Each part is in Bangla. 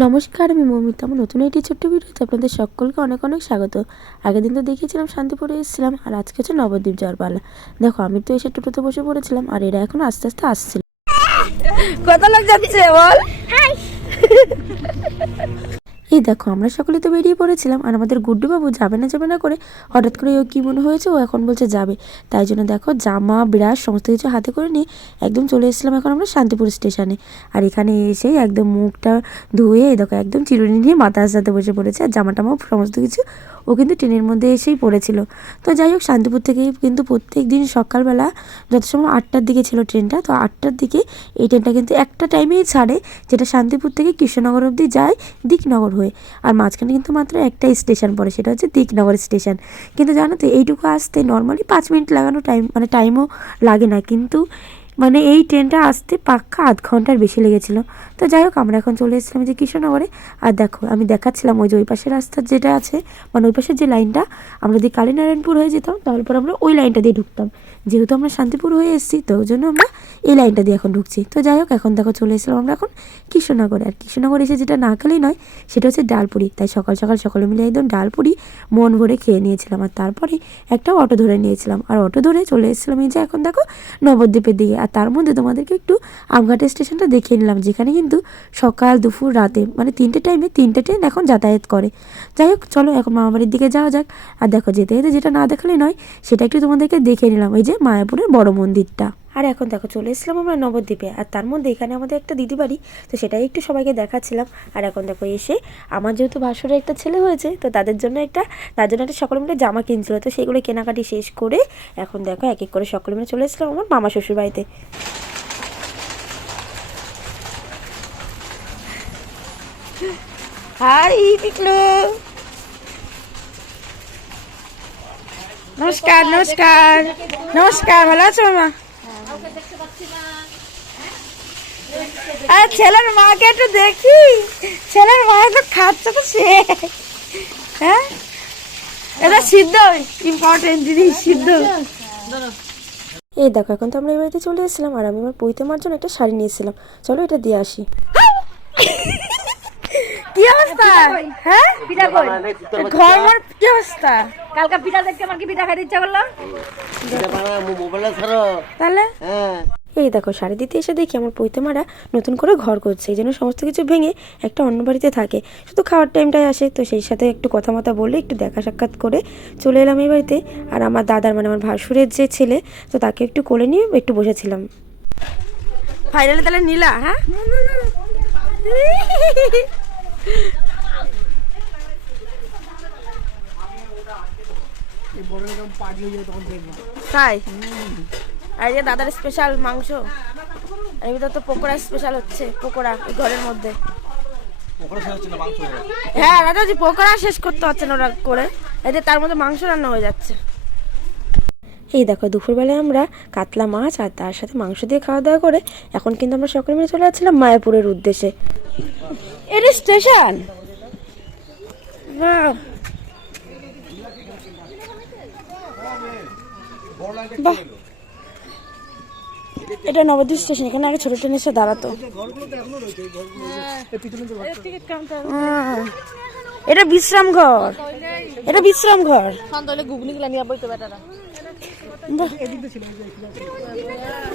নমস্কার, আমি মৌমিতা। আমার নতুন একটি ছোট্ট ভিডিওতে আপনাদের সকলকে অনেক অনেক স্বাগত। আগের দিন তো দেখিয়েছিলাম শান্তিপুরে এসেছিলাম, আর আজকে হচ্ছে নবদ্বীপ যাওয়ার পালা। দেখো, আমি তো এসে টোটোতে বসে পড়েছিলাম, আর এরা এখন আস্তে আস্তে আসছিল। কত লোক যাচ্ছে বল? এই দেখো, আমরা সকলে তো বেরিয়ে পড়েছিলাম, আর আমাদের গুড্ডুবাবু যাবে না করে হঠাৎ করে ও কী মনে হয়েছে, ও এখন বলছে যাবে। তাই জন্য দেখো জামা ব্রাশ সমস্ত কিছু হাতে করে নিয়ে একদম চলে এসেছিলাম এখন আমরা শান্তিপুর স্টেশনে। আর এখানে এসেই একদম মুখটা ধুয়ে দেখো একদম চিরুনি নিয়ে মাথা আসাতে বসে পড়েছে, আর জামা টামাও সমস্ত কিছু ও কিন্তু ট্রেনের মধ্যে এসেই পড়েছিল। তো যাই হোক, শান্তিপুর থেকেই কিন্তু প্রত্যেক দিন সকালবেলা যত সময় 8টার দিকে ছিল ট্রেনটা, তো 8টার দিকে এই ট্রেনটা কিন্তু একটা টাইমেই ছাড়ে, যেটা শান্তিপুর থেকে কৃষ্ণনগর অবধি যায় দিকনগর হয়ে। আর মাঝখানে কিন্তু মাত্র একটাই স্টেশন পড়ে, সেটা হচ্ছে দিকনগর স্টেশন। কিন্তু জানো তো, এইটুকু আসতে নর্মালি 5 মিনিট লাগানো টাইম, মানে টাইমও লাগে না, কিন্তু মানে এই ট্রেনটা আসতে পাক্কা আধ ঘন্টার বেশি লেগেছিলো। তো যাই হোক, আমরা এখন চলে এসেছিলাম যে কৃষ্ণনগরে। আর দেখো, আমি দেখাচ্ছিলাম ওই যে ওই পাশের রাস্তা যেটা আছে, মানে ওই পাশের যে লাইনটা, আমরা যদি কালীনারায়ণপুর হয়ে যেতাম তাহলে পর আমরা ওই লাইনটা দিয়ে ঢুকতাম। যেহেতু আমরা শান্তিপুর হয়ে এসেছি, তো ওই জন্য আমরা এই লাইনটা দিয়ে এখন ঢুকছি। তো যাই হোক, এখন দেখো চলে এসেছিলাম আমরা এখন কৃষ্ণনগরে। আর কৃষ্ণনগর এসে যেটা না খেলেই নয়, সেটা হচ্ছে ডালপুরি। তাই সকাল সকাল সকলে মিলে একদম ডালপুরি মন ভরে খেয়ে নিয়েছিলাম। আর তারপরে একটা অটো ধরে নিয়েছিলাম, আর অটো ধরে চলে এসেছিলাম এই যে এখন দেখো নবদ্বীপের দিকে। আর তার মধ্যে তোমাদেরকে একটু আমঘাটের স্টেশনটা দেখিয়ে নিলাম, যেখানে কিন্তু সকাল দুপুর রাতে মানে 3টে টাইমে 3টে ট্রেন এখন যাতায়াত করে। যাই হোক, চলো এখন মামাবাড়ির দিকে যাওয়া যাক। আর দেখো, যেতে যেতে যেটা না দেখালেই নয়, সেটা একটু তোমাদেরকে দেখিয়ে নিলাম, এই যে মায়াপুরের বড় মন্দিরটা। আর এখন দেখো চলে এসেছিলাম আমরা নবদ্বীপে। আর তার মধ্যে এখানে আমাদের একটা দিদি বাড়ি, তো সেটাই একটু সবাইকে দেখাচ্ছিলাম। আর এখন দেখো এসে আমার যেহেতু ভাসুরের একটা ছেলে হয়েছে, তো তার জন্য একটা সকলে মিলে জামা কিনছিল, তো সেগুলো কেনাকাটি শেষ করে এখন দেখো এক এক করে সকলে মিলে চলে এসেছিলাম আমার মামা শ্বশুর বাড়িতে। হাই পিকলু, নমস্কার নমস্কার নমস্কার। ভালো আছো মামা? আর ছেলের মাকে একটু দেখি, ছেলের মা তো খাচ্ছে তো সে। হ্যাঁ, এটা সিদ্ধ ইম্পর্টেন্ট দিদি, সিদ্ধ। এই দেখো, এখন তো আমরা এই বাড়িতে চলে এসেছিলাম, আর আমি আমার পৈতে মার জন্য একটা শাড়ি নিয়েছিলাম। চলো এটা দিয়ে আসি। কি অবস্থা? হ্যাঁ, পিঠা কই? ঘর ঘর কি অবস্থা? কালকা পিঠা দেখতে আমার কি পিঠা খাইতে ইচ্ছা করলো? তাহলে এই দেখো, শাড়ি দিতে এসে দেখি আমার পৈতে মারা নতুন করে ঘর করছে, এই জন্য সমস্ত কিছু ভেঙে একটা অন্য বাড়িতে থাকে, শুধু খাওয়ার টাইমটাই আসে। তো সেই সাথে একটু কথা মতা বলে একটু দেখা সাক্ষাৎ করে চলে এলাম এই বাড়িতে। আর আমার দাদার মানে আমার ভাসুরের যে ছেলে, তো তাকে একটু কোলে নিয়ে একটু বসেছিলাম। ফাইনালি তাহলে নীলা। হ্যাঁ, তাই? আর এই যে দাদার স্পেশাল মাংস, আর এর ভিতর তো পকোড়া স্পেশাল হচ্ছে, পকোড়া এই ঘরের মধ্যে। হ্যাঁ দাদাজি, পকোড়া শেষ করতে পারছে না ওরা করে, এই যে তার মধ্যে মাংস রান্না হয়ে যাচ্ছে। এই দেখো, দুপুরবেলায় আমরা কাতলা মাছ আর তার সাথে মাংস দিয়ে খাওয়া দাওয়া করে এখন কিন্তু আমরা সকলে মিলে চলে যাচ্ছিলাম মায়াপুরের উদ্দেশ্যে। এটা স্টেশন? বাহ, এটা নবদ্বীপ স্টেশন। এখানে আগে ছোট ট্রেন এসে দাঁড়াতো। এটা বিশ্রাম ঘর, এটা বিশ্রাম ঘর।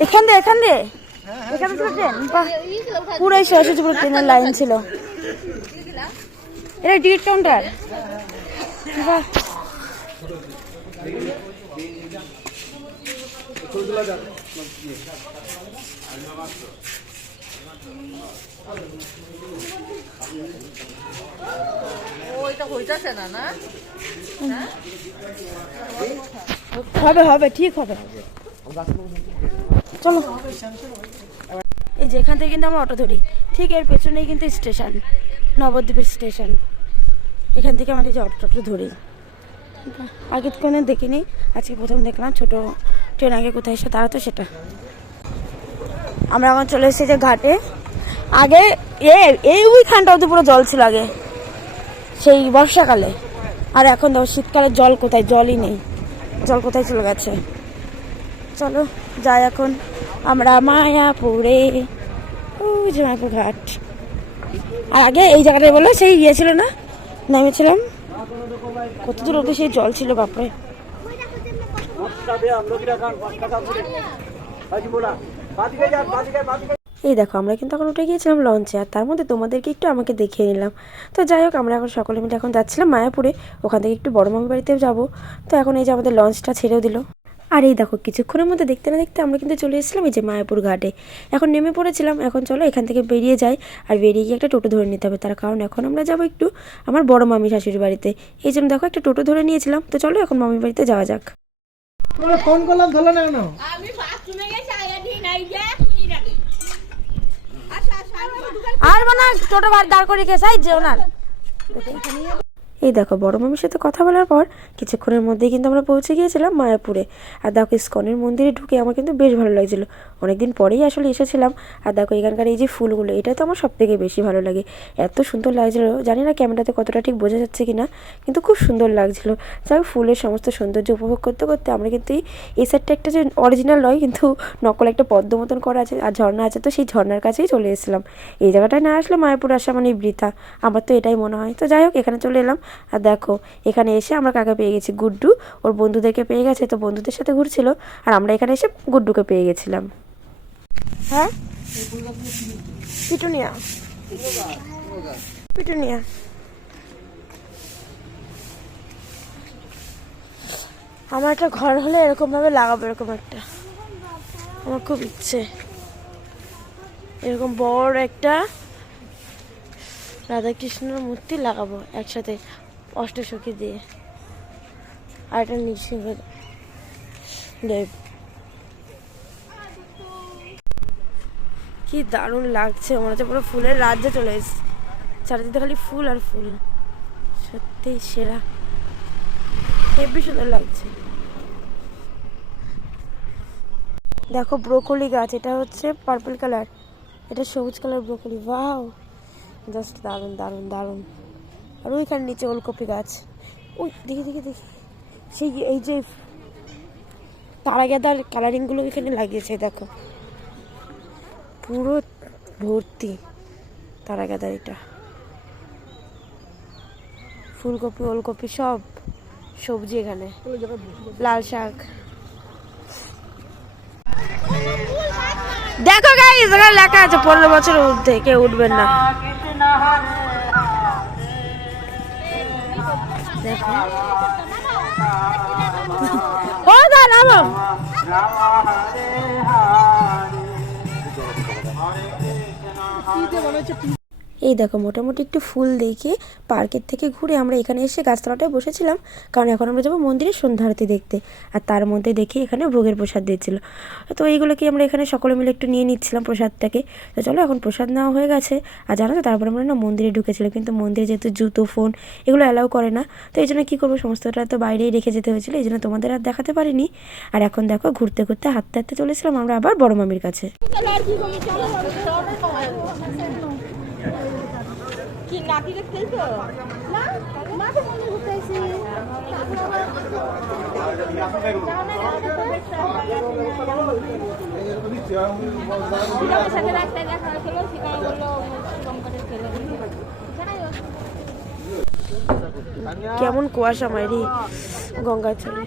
এখান দিয়ে এখান দিয়ে এখানে ছিল ট্রেন। বাহ, পুরো শেষ পুরো ট্রেনের লাইন ছিল। এটা টিকিট কাউন্টার। বাহ, হবে হবে, ঠিক হবে। চলো, এই যে এখান থেকে কিন্তু আমরা অটো ধরি, ঠিক এর পেছনেই কিন্তু স্টেশন, নবদ্বীপের স্টেশন। এখান থেকে আমরা যে অটো ধরি, আগে তো কোনো দেখিনি, আজকে প্রথম দেখলাম। ছোট ট্রেন আগে কোথায় এসে দাঁড়াতো সেটা। আমরা এখন চলে এসেছি যে ঘাটে। আগে এই ওইখানটা অত পুরো জল ছিল আগে, সেই বর্ষাকালে। আর এখন দেখো শীতকালে জল কোথায়, জলই নেই, জল কোথায় চলে গেছে। চলো যাই এখন আমরা মায়াপুরে, ওই যে মায়াপুর ঘাট। আর আগে এই জায়গাটায় বলো সেই ইয়ে ছিল না, নেমেছিলাম কত দূর অব্দি সেই জল ছিল বাপরে। এই দেখো আমরা কিন্তু এখন উঠে গিয়েছিলাম লঞ্চে, আর তার মধ্যে তোমাদেরকে একটু আমাকে দেখিয়ে নিলাম। তো যাই হোক, আমরা এখন সকলে মিলে এখন যাচ্ছিলাম মায়াপুরে, ওখান থেকে একটু বড় মামির বাড়িতেও যাবো। তো এখন এই যে আমাদের লঞ্চটা ছেড়েও দিল। আর এই দেখো কিছুক্ষণের মধ্যে দেখতে না দেখতে আমরা কিন্তু চলে এসেছিলাম এই যে মায়াপুর ঘাটে। এখন নেমে পড়েছিলাম, এখন চলো এখান থেকে বেরিয়ে যাই। আর বেরিয়ে গিয়ে একটা টোটো ধরে নিতে হবে, তার কারণ এখন আমরা যাবো একটু আমার বড় মামি শাশুড়ির বাড়িতে। এই জন্য দেখো একটা টোটো ধরে নিয়েছিলাম। তো চলো এখন মামির বাড়িতে যাওয়া যাক। ফোন করলাম ধরলো না কেন? আর মানে টোটো ভাড়া দাঁড় করে গেছে যে ওনার। এই দেখো বড় মামির সাথে কথা বলার পর কিছুক্ষণের মধ্যেই কিন্তু আমরা পৌঁছে গিয়েছিলাম মায়াপুরে। আর দেখো ইস্কনের মন্দিরে ঢুকে আমার কিন্তু বেশ ভালো লাগছিল, অনেকদিন পরেই আসলে এসেছিলাম। আর দেখো এখানকার এই যে ফুলগুলো, এটা তো আমার সব থেকে বেশি ভালো লাগে, এত সুন্দর লাগছিল। জানি না ক্যামেরাতে কতটা ঠিক বোঝা যাচ্ছে কি না, কিন্তু খুব সুন্দর লাগছিল। যাই হোক, ফুলের সমস্ত সৌন্দর্য উপভোগ করতে করতে আমরা কিন্তু এই সাইডটা একটা যে অরিজিনাল নয় কিন্তু নকল একটা পদ্ম মতন করা আছে আর ঝর্ণা আছে, তো সেই ঝর্ণার কাছেই চলে এসেছিলাম। এই জায়গাটায় না আসলে মায়াপুর আসা মানে বৃথা, আমার তো এটাই মনে হয়। তো যাই হোক এখানে চলে এলাম। আর দেখো এখানে এসে আমরা কাকে পেয়ে গেছি, গুড্ডু ওর বন্ধুদেরকে পেয়ে গেছে, তো বন্ধুদের সাথে ঘুরছিল। আর আমরা এখানে এসে গুড্ডুকে পেয়ে গেছিলাম। হ্যাঁ পিটুনিয়া, পিটুনিয়া। আমার একটা ঘর হলে এরকম ভাবে লাগাবো, এরকম একটা আমার খুব ইচ্ছে, এরকম বড় একটা রাধাকৃষ্ণের মূর্তি লাগাবো একসাথে অষ্টসখী দিয়ে, আর একটা নৃসিংহ দেব। কি দারুণ লাগছে, মনে হচ্ছে পুরো ফুলের রাজ্যে চলে এসেছি, চারিদিকে খালি ফুল আর ফুল, সত্যি সেরা, হেবি সুন্দর লাগছে। দেখো ব্রোকলি গাছ, এটা হচ্ছে পার্পল কালার, এটা সবুজ কালার ব্রোকলি, ওয়াও জাস্ট দারুণ দারুণ দারুণ। আর ওইখানে নিচে ওলকপি গাছ, ওই দেখি দেখি দেখি সেই এই যে তারা গাঁদার কালারিংগুলো এখানে লাগিয়েছে, দেখো পুরো ভর্তি তারা গাঁদার, এটা ফুলকপি ওলকপি সব সবজি, এখানে লাল শাক। দেখো গাইস এখানে লেখা আছে 15 বছরের ঊর্ধ্বে কেউ উঠবেন না। দেখো ও দাঁড়াও, এই দেখো মোটামুটি একটু ফুল দেখে পার্কের থেকে ঘুরে আমরা এখানে এসে গাছতলাটায় বসেছিলাম, কারণ এখন আমরা যাবো মন্দিরের সন্ধ্যা আরতি দেখতে। আর তার মধ্যে দেখি এখানে ভোগের প্রসাদ দিচ্ছিল, তো এইগুলোকে আমরা এখানে সকলে মিলে একটু নিয়ে নিচ্ছিলাম প্রসাদটাকে। তো চলো এখন প্রসাদ নেওয়া হয়ে গেছে। আর জানো তো তারপরে আমরা না মন্দিরে ঢুকেছিলাম, কিন্তু মন্দিরে যেহেতু জুতো ফোন এগুলো অ্যালাউ করে না, তো এই জন্য কী করবো, সমস্তটা তো বাইরেই রেখে যেতে হয়েছিলো, এই জন্য তোমাদের আর দেখাতে পারিনি। আর এখন দেখো ঘুরতে ঘুরতে হাঁটতে হাঁটতে চলেছিলাম আমরা আবার বড় মামির কাছে। কি নাতি দেখতে তো না মাকে মনে ঘুরতেছি কেমন কুয়াশা মাইরি গঙ্গা চলে।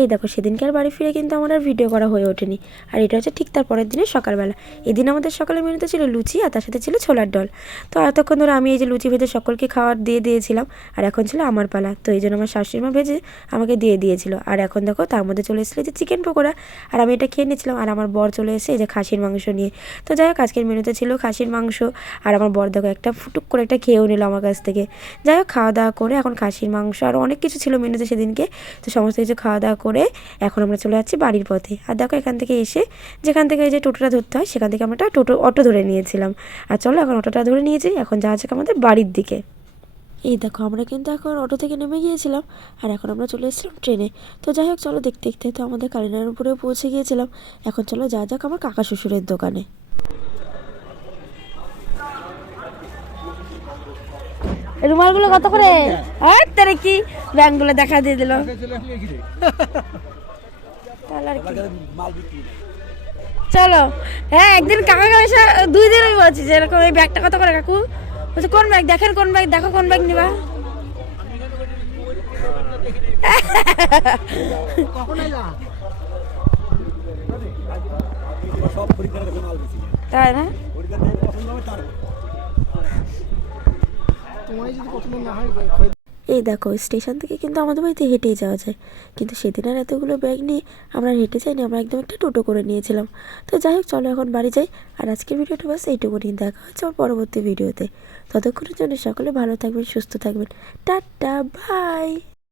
এই দেখো সেদিনকে আর বাড়ি ফিরে কিন্তু আমার আর ভিডিও করা হয়ে ওঠেনি। আর এটা হচ্ছে ঠিক তার পরের দিনের সকালবেলা। এদিন আমাদের সকালের মেনুতে ছিল লুচি আর তার সাথে ছিল ছোলার ডাল। তো এতক্ষণ ধরে আমি এই যে লুচি ভেজে সকলকে খাবার দিয়ে দিয়েছিলাম, আর এখন ছিল আমার পালা, তো এই জন্য আমার শাশুড়ি মা ভেজে আমাকে দিয়ে দিয়েছিল। আর এখন দেখো তার মধ্যে চলে এসেছিলো যে চিকেন পকোড়া, আর আমি এটা খেয়ে নিচ্ছিলাম। আর আমার বর চলে এসে এই যে খাসির মাংস নিয়ে। তো যাই হোক আজকের মেনুতে ছিল খাসির মাংস, আর আমার বর দেখো একটা ফুটুক করে একটা খেয়েও নিল আমার কাছ থেকে। যাই হোক খাওয়া দাওয়া করে এখন খাসির মাংস আর অনেক কিছু ছিল মেনুতে সেদিনকে, তো সমস্ত কিছু খাওয়া দাওয়া করে এখন আমরা চলে যাচ্ছি বাড়ির পথে। আর দেখো এখান থেকে এসে যেখান থেকে এই যে টোটোটা ধরতে হয় সেখান থেকে আমরা একটা অটো ধরে নিয়েছিলাম। আর চলো এখন অটোটা ধরে নিয়েছি, এখন যাওয়া যাক আমাদের বাড়ির দিকে। এই দেখো আমরা কিন্তু এখন অটো থেকে নেমে গিয়েছিলাম, আর এখন আমরা চলে এসেছিলাম ট্রেনে। তো যাই হোক চলো দেখতে দেখতে তো আমাদের কালিনার উপরেও পৌঁছে গিয়েছিলাম। এখন চলো যাওয়া যাক আমার কাকা শ্বশুরের দোকানে। রুমালগুলো কত করে? আর তারে কি ব্যাংকগুলো দেখা দিয়ে দিল। তাহলে আর কি? চলো, হ্যাঁ একদিন কাকা এসে 2 দিন আমি বলছি যে এরকম এই ব্যাগটা কত করে কাকু? বলছে কোন ব্যাগ দেখেন, কোন ব্যাগ দেখো, কোন ব্যাগ নিবা? তাই না? তোমার যদি পছন্দ না হয় এই দেখো স্টেশন থেকে কিন্তু আমাদের বাড়িতে হেঁটেই যাওয়া যায়, কিন্তু সেদিন আর এতগুলো ব্যাগ নিয়ে আমরা আর হেঁটে যাইনি, আমরা একদম একটা টোটো করে নিয়েছিলাম। তো যাই হোক, চলো এখন বাড়ি যাই। আর আজকের ভিডিওটা বাস এইটুকুনি, দেখা হচ্ছে আমার পরবর্তী ভিডিওতে। ততক্ষণের জন্য সকলে ভালো থাকবেন, সুস্থ থাকবেন। Tata, by.